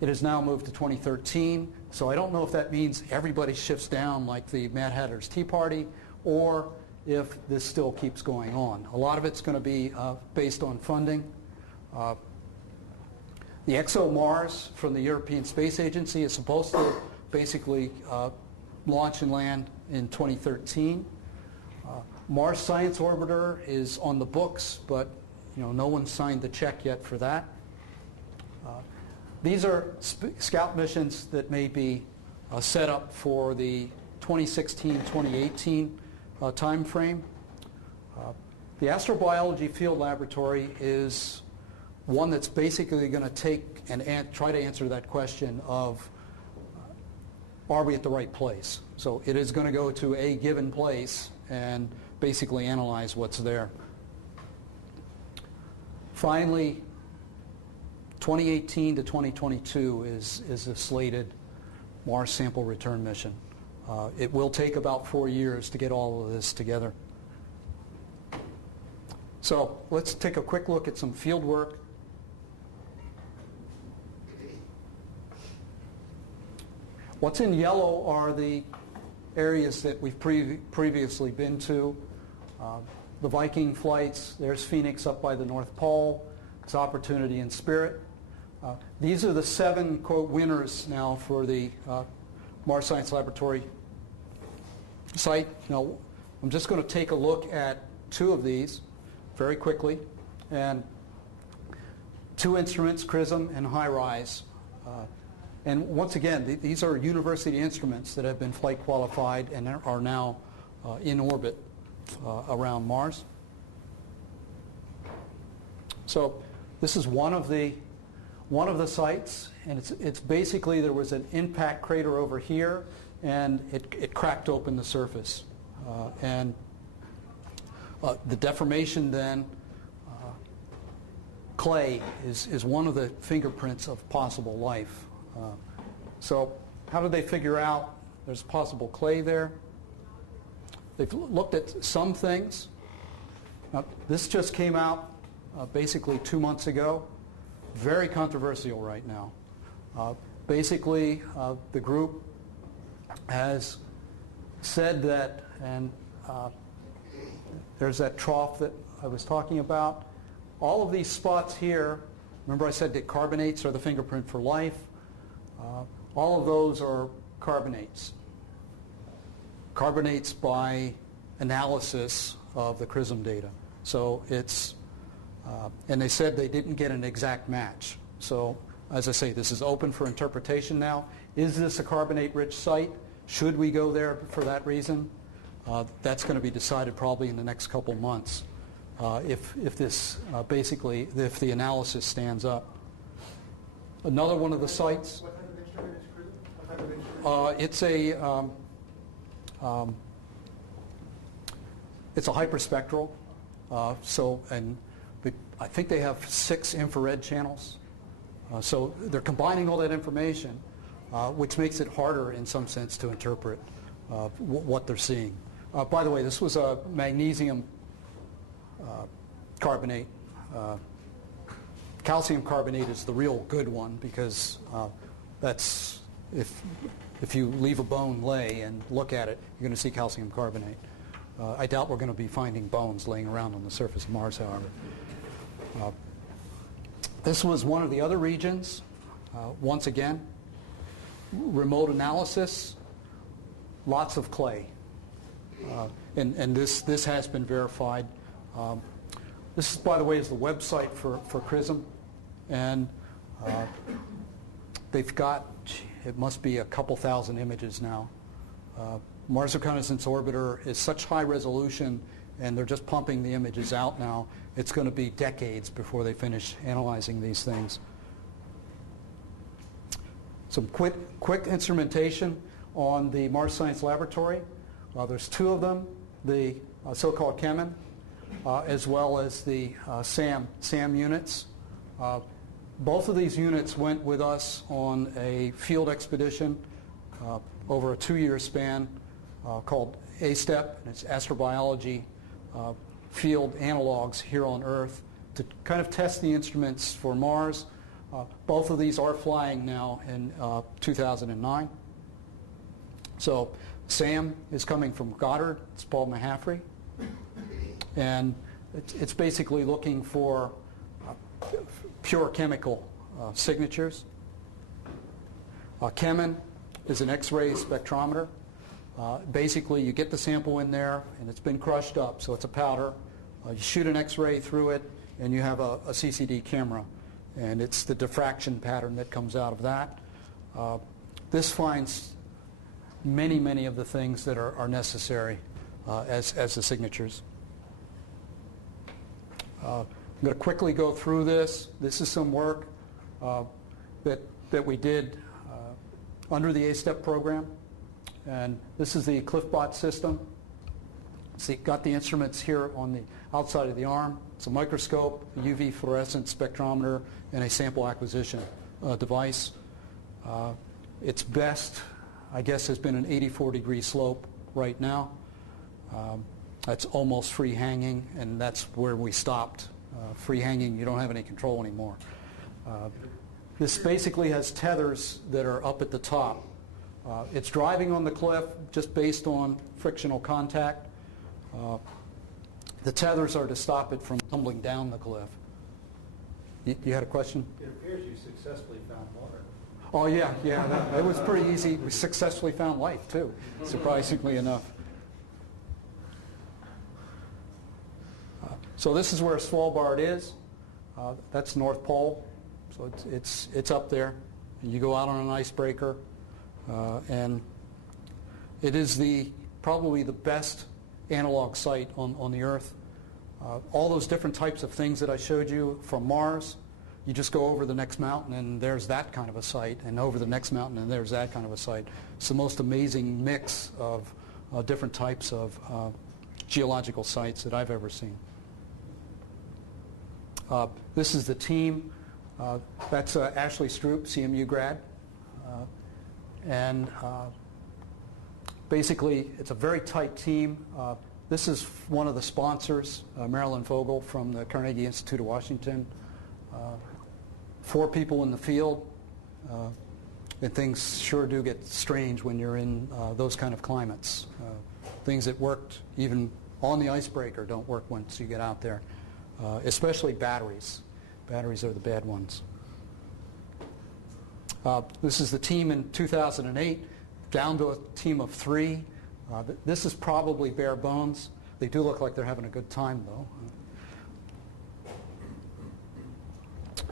It has now moved to 2013, so I don't know if that means everybody shifts down like the Mad Hatter's Tea Party, or if this still keeps going on. A lot of it's going to be based on funding. The ExoMars from the European Space Agency is supposed to basically launch and land in 2013. Mars Science Orbiter is on the books, but no one signed the check yet for that. These are scout missions that may be set up for the 2016-2018 time frame. The Astrobiology Field Laboratory is one that's basically going to take and try to answer that question of, are we at the right place? So it is going to go to a given place and basically analyze what's there. Finally, 2018 to 2022 is a slated Mars sample return mission. It will take about 4 years to get all of this together. So let's take a quick look at some field work. What's in yellow are the areas that we've previously been to. The Viking flights, there's Phoenix up by the North Pole, it's Opportunity and Spirit. These are the 7, quote, winners now for the Mars Science Laboratory site. I'm just going to take a look at 2 of these very quickly. And 2 instruments, CRISM and HIRISE. And once again, these are university instruments that have been flight qualified and are now in orbit around Mars. So this is one of the sites, and it's basically, there was an impact crater over here, and it cracked open the surface, and the deformation then, clay is one of the fingerprints of possible life. So how did they figure out there's possible clay there? They've looked at some things. Now, this just came out basically 2 months ago. Very controversial right now. Basically, the group has said that, and there's that trough that I was talking about. All of these spots here, remember I said that carbonates are the fingerprint for life. All of those are carbonates. Carbonates by analysis of the CRISM data. So it's, and they said they didn't get an exact match. So as I say, this is open for interpretation now. Is this a carbonate-rich site? Should we go there for that reason? That's going to be decided probably in the next couple months if this basically, if the analysis stands up. Another one of the sites. What type of instrument is CRISM? What type of instrument? It's a hyperspectral. I think they have 6 infrared channels. So they're combining all that information, which makes it harder in some sense to interpret what they're seeing. By the way, this was a magnesium carbonate. Calcium carbonate is the real good one because that's, if you leave a bone lay and look at it, you're going to see calcium carbonate. I doubt we're going to be finding bones laying around on the surface of Mars, however. This was one of the other regions. Once again, remote analysis, lots of clay. And this has been verified. This, by the way, is the website for CRISM. And they've got, it must be a couple thousand images now. Mars Reconnaissance Orbiter is such high resolution, and they're just pumping the images out now. It's going to be decades before they finish analyzing these things. Some quick instrumentation on the Mars Science Laboratory. There's 2 of them, the so-called Chemin, as well as the SAM units. Both of these units went with us on a field expedition over a 2-year span called A-STEP, and it's Astrobiology field analogs here on Earth to kind of test the instruments for Mars. Both of these are flying now in 2009. So SAM is coming from Goddard. It's Paul Mahaffrey. And it's basically looking for pure chemical signatures. Chemin is an X-ray spectrometer. Basically, you get the sample in there, and it's been crushed up, so it's a powder. You shoot an X-ray through it, and you have a CCD camera. And it's the diffraction pattern that comes out of that. This finds many, many of the things that are necessary as the signatures. I'm going to quickly go through this. This is some work that we did under the A-STEP program. And this is the CliffBot system. So you've got the instruments here on the outside of the arm. It's a microscope, a UV fluorescence spectrometer, and a sample acquisition device. Its best, I guess, has been an 84-degree slope right now. That's almost free hanging, and that's where we stopped. Free hanging, you don't have any control anymore. This basically has tethers that are up at the top. It's driving on the cliff just based on frictional contact. The tethers are to stop it from tumbling down the cliff. You had a question? It appears you successfully found water. Oh, yeah, it was pretty easy. We successfully found life, too, surprisingly enough. So this is where Svalbard is. That's North Pole. So it's up there. And you go out on an icebreaker, and it is probably the best analog site on the Earth. All those different types of things that I showed you from Mars, you just go over the next mountain and there's that kind of a site, and over the next mountain and there's that kind of a site. It's the most amazing mix of different types of geological sites that I've ever seen. This is the team. That's Ashley Stroop, CMU grad. And basically, it's a very tight team. This is one of the sponsors, Marilyn Vogel from the Carnegie Institute of Washington. 4 people in the field. And things sure do get strange when you're in those kind of climates. Things that worked even on the icebreaker don't work once you get out there. Especially batteries. Batteries are the bad ones. This is the team in 2008, down to a team of 3. This is probably bare bones. They do look like they're having a good time, though.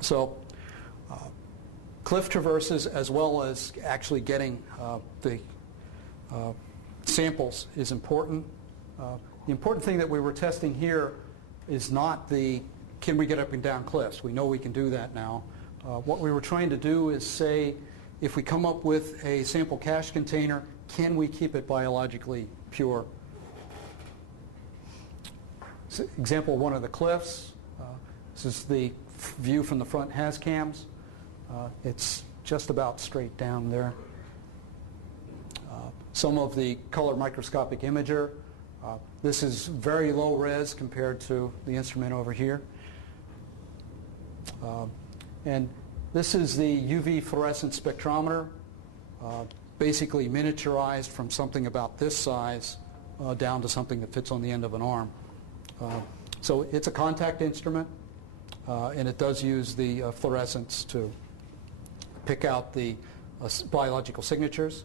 So, cliff traverses as well as actually getting the samples is important. The important thing that we were testing here is not can we get up and down cliffs? We know we can do that now. What we were trying to do is say, if we come up with a sample cache container, can we keep it biologically pure? So, example 1 of the cliffs. This is the view from the front has cams. It's just about straight down there. Some of the color microscopic imager. This is very low res compared to the instrument over here. And this is the UV fluorescence spectrometer, basically miniaturized from something about this size down to something that fits on the end of an arm. So it's a contact instrument, and it does use the fluorescence to pick out the biological signatures.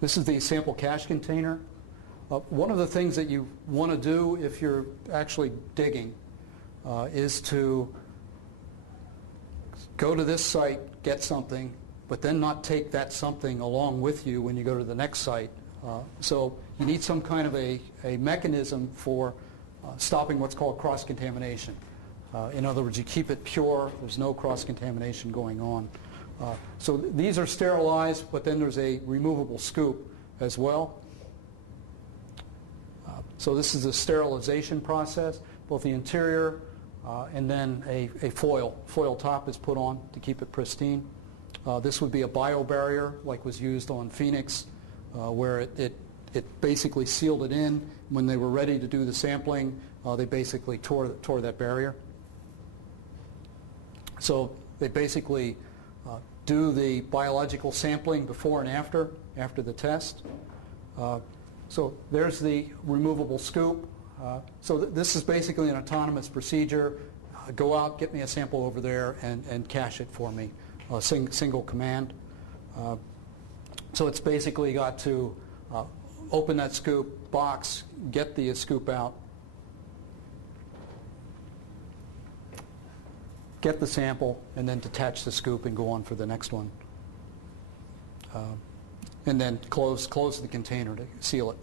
This is the sample cache container. One of the things that you want to do if you're actually digging is to go to this site, get something, but then not take that something along with you when you go to the next site. So you need some kind of a mechanism for stopping what's called cross-contamination. In other words, you keep it pure, there's no cross-contamination going on. So these are sterilized, but then there's a removable scoop as well. So this is a sterilization process, both the interior and then a foil top is put on to keep it pristine. This would be a biobarrier like was used on Phoenix, where it it basically sealed it in. When they were ready to do the sampling, they basically tore that barrier. So they basically do the biological sampling before and after the test. So there's the removable scoop. So this is basically an autonomous procedure. Go out, get me a sample over there, and cache it for me. Single command. So it's basically got to open that scoop box, get the scoop out, get the sample, and then detach the scoop and go on for the next one. And then close the container to seal it.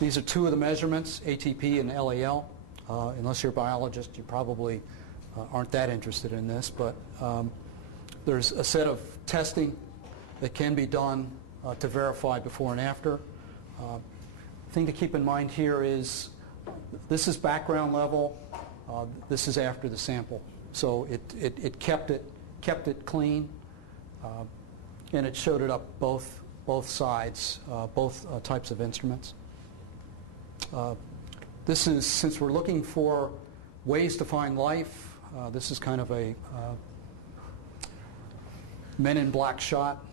These are two of the measurements, ATP and LAL. Unless you're a biologist, you probably aren't that interested in this, but there's a set of testing that can be done to verify before and after. Thing to keep in mind here is this is background level, this is after the sample. So it kept it clean, and it showed it up both sides, both types of instruments. This is, since we're looking for ways to find life, this is kind of a Men in Black shot.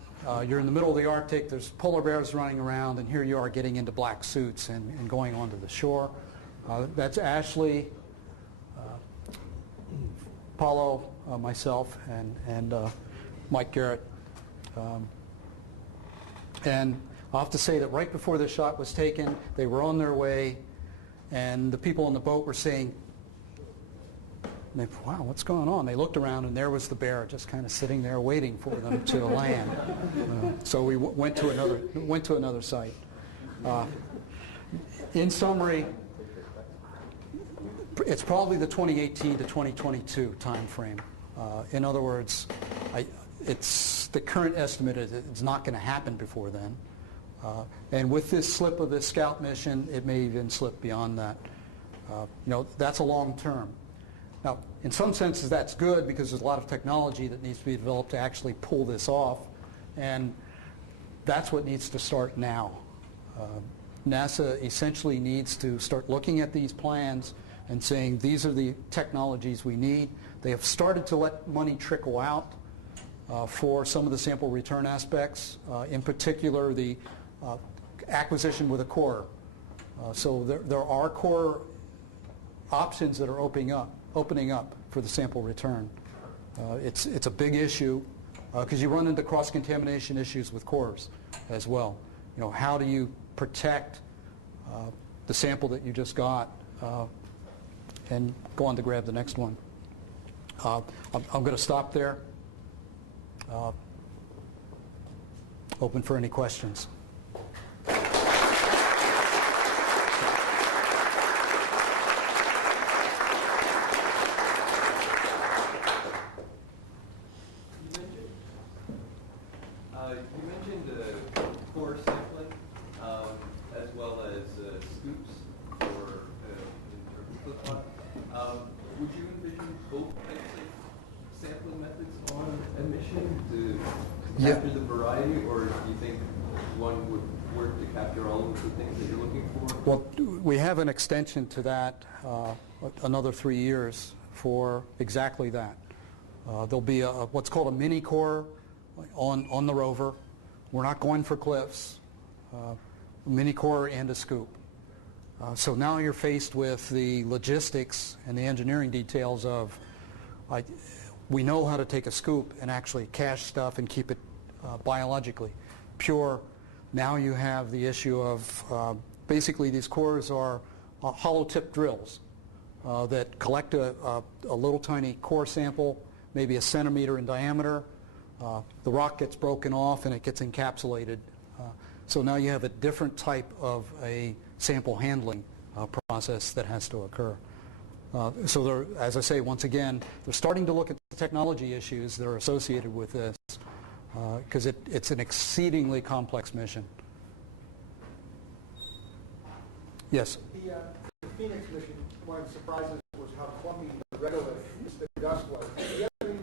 You're in the middle of the Arctic, there's polar bears running around, and here you are getting into black suits and going onto the shore. That's Ashley, Paulo, myself, and Mike Garrett. And I'll have to say that right before the shot was taken, they were on their way, and the people on the boat were saying, wow, what's going on? They looked around, and there was the bear just kind of sitting there waiting for them to land. So we went to another site. In summary, it's probably the 2018 to 2022 time frame. In other words, it's the current estimate is it's not going to happen before then. And with this slip of the Scout mission, it may even slip beyond that. That's a long term. Now, in some senses, that's good because there's a lot of technology that needs to be developed to actually pull this off, and that's what needs to start now. NASA essentially needs to start looking at these plans and saying these are the technologies we need. They have started to let money trickle out for some of the sample return aspects, in particular the acquisition with a core. So there are core options that are opening up for the sample return. It's a big issue because you run into cross-contamination issues with cores as well. How do you protect the sample that you just got and go on to grab the next one? I'm going to stop there. Open for any questions. You mentioned core sampling as well as scoops for flip-flop. Would you envision both types of sampling methods on a mission to capture the variety, or do you think one would work to capture all of the things that you're looking for? Well, we have an extension to that, another 3 years for exactly that. There'll be what's called a mini core on the rover. We're not going for cliffs. A mini core and a scoop. So now you're faced with the logistics and the engineering details of we know how to take a scoop and actually cache stuff and keep it biologically pure. Now you have the issue of basically these cores are hollow tip drills that collect a little tiny core sample, maybe a centimeter in diameter. The rock gets broken off and it gets encapsulated. So now you have a different type of a sample handling process that has to occur. So as I say, once again, they're starting to look at the technology issues that are associated with this because it's an exceedingly complex mission. Yes? The Phoenix mission, one of the surprises was how clumpy the regolith dust was. Do you have any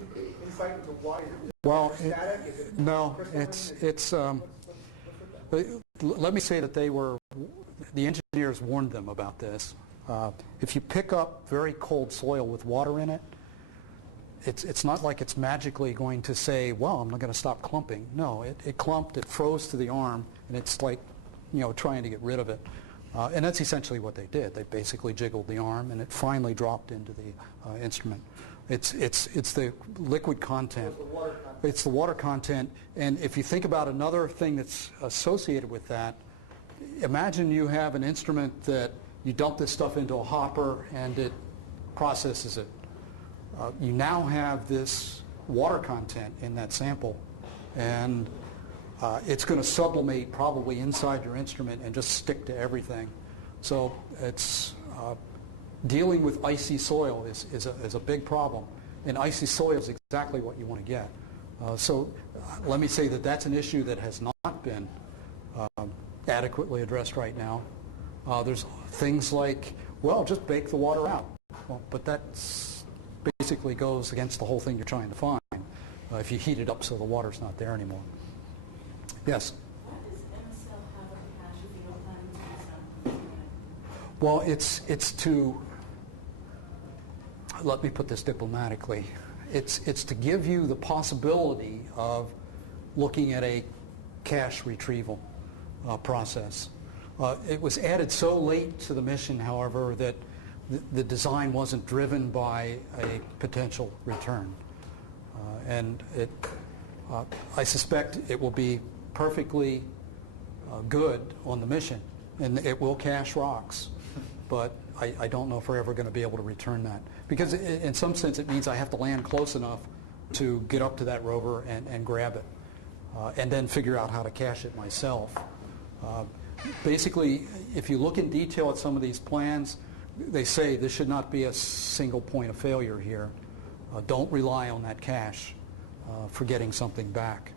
insight into why? Is it static? Is it no, crystalline? it's let me say that the engineers warned them about this. If you pick up very cold soil with water in it, it's not like it's magically going to say, well, I'm not going to stop clumping. No, it clumped, it froze to the arm, and it's like, trying to get rid of it. And that's essentially what they did. They basically jiggled the arm, and it finally dropped into the instrument. It's the liquid content. It's the water content. And if you think about another thing that's associated with that, imagine you have an instrument that you dump this stuff into a hopper and it processes it. You now have this water content in that sample, and it's going to sublimate probably inside your instrument and just stick to everything. So it's dealing with icy soil is a big problem, and icy soil is exactly what you want to get. So let me say that that's an issue that has not been adequately addressed right now. There's things like, well, just bake the water out. Well, but that's basically goes against the whole thing you're trying to find if you heat it up so the water's not there anymore. Yes? Why does MSL have a cache if you don't plan to do something? Well, it's to, let me put this diplomatically, it's to give you the possibility of looking at a cache retrieval process. It was added so late to the mission, however, that the design wasn't driven by a potential return. And I suspect it will be perfectly good on the mission, and it will cache rocks. But I don't know if we're ever going to be able to return that. Because in some sense it means I have to land close enough to get up to that rover and grab it. And then figure out how to cache it myself. Basically, if you look in detail at some of these plans, they say there should not be a single point of failure here. Don't rely on that cache for getting something back.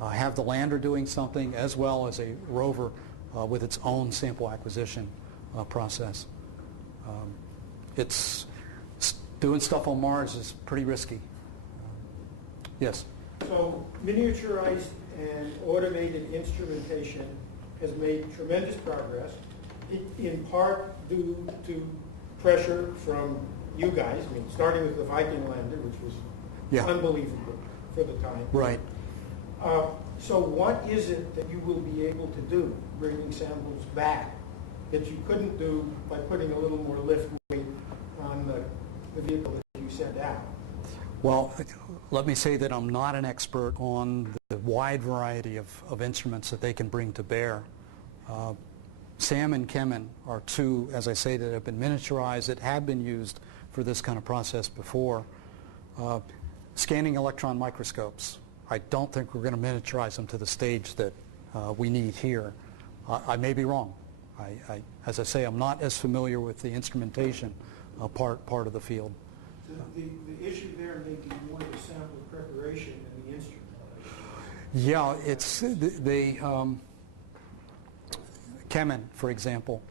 Have the lander doing something as well as a rover with its own sample acquisition process. Doing stuff on Mars is pretty risky. Yes? So miniaturized and automated instrumentation has made tremendous progress, in part due to pressure from you guys, I mean, starting with the Viking lander, which was unbelievable for the time. Right. So what is it that you will be able to do, bringing samples back, that you couldn't do by putting a little more lift weight on the vehicle that you sent out? Well, let me say that I'm not an expert on the wide variety of instruments that they can bring to bear. SAM and Chemin are two, as I say, that have been miniaturized, that have been used for this kind of process before. Scanning electron microscopes, I don't think we're going to miniaturize them to the stage that we need here. I may be wrong. As I say, I'm not as familiar with the instrumentation part of the field. The issue there may be more the sample preparation than the instrument. Yeah, it's Chemin, for example,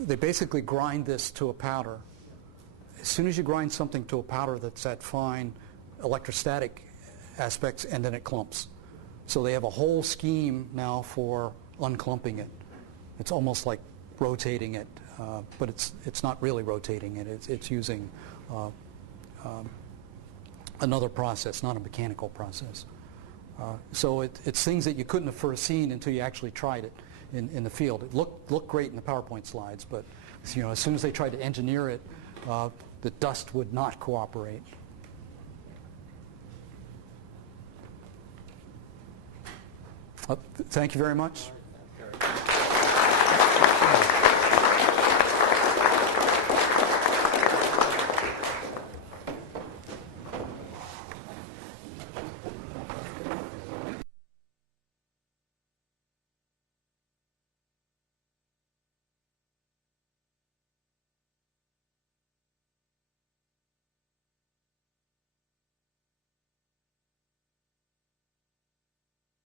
they basically grind this to a powder. As soon as you grind something to a powder that's at fine electrostatic aspects, and then it clumps. So they have a whole scheme now for unclumping it. It's almost like rotating it, but it's not really rotating it. It's using another process, not a mechanical process. So it's things that you couldn't have foreseen until you actually tried it in the field. It looked great in the PowerPoint slides, but as soon as they tried to engineer it, the dust would not cooperate. Thank you very much.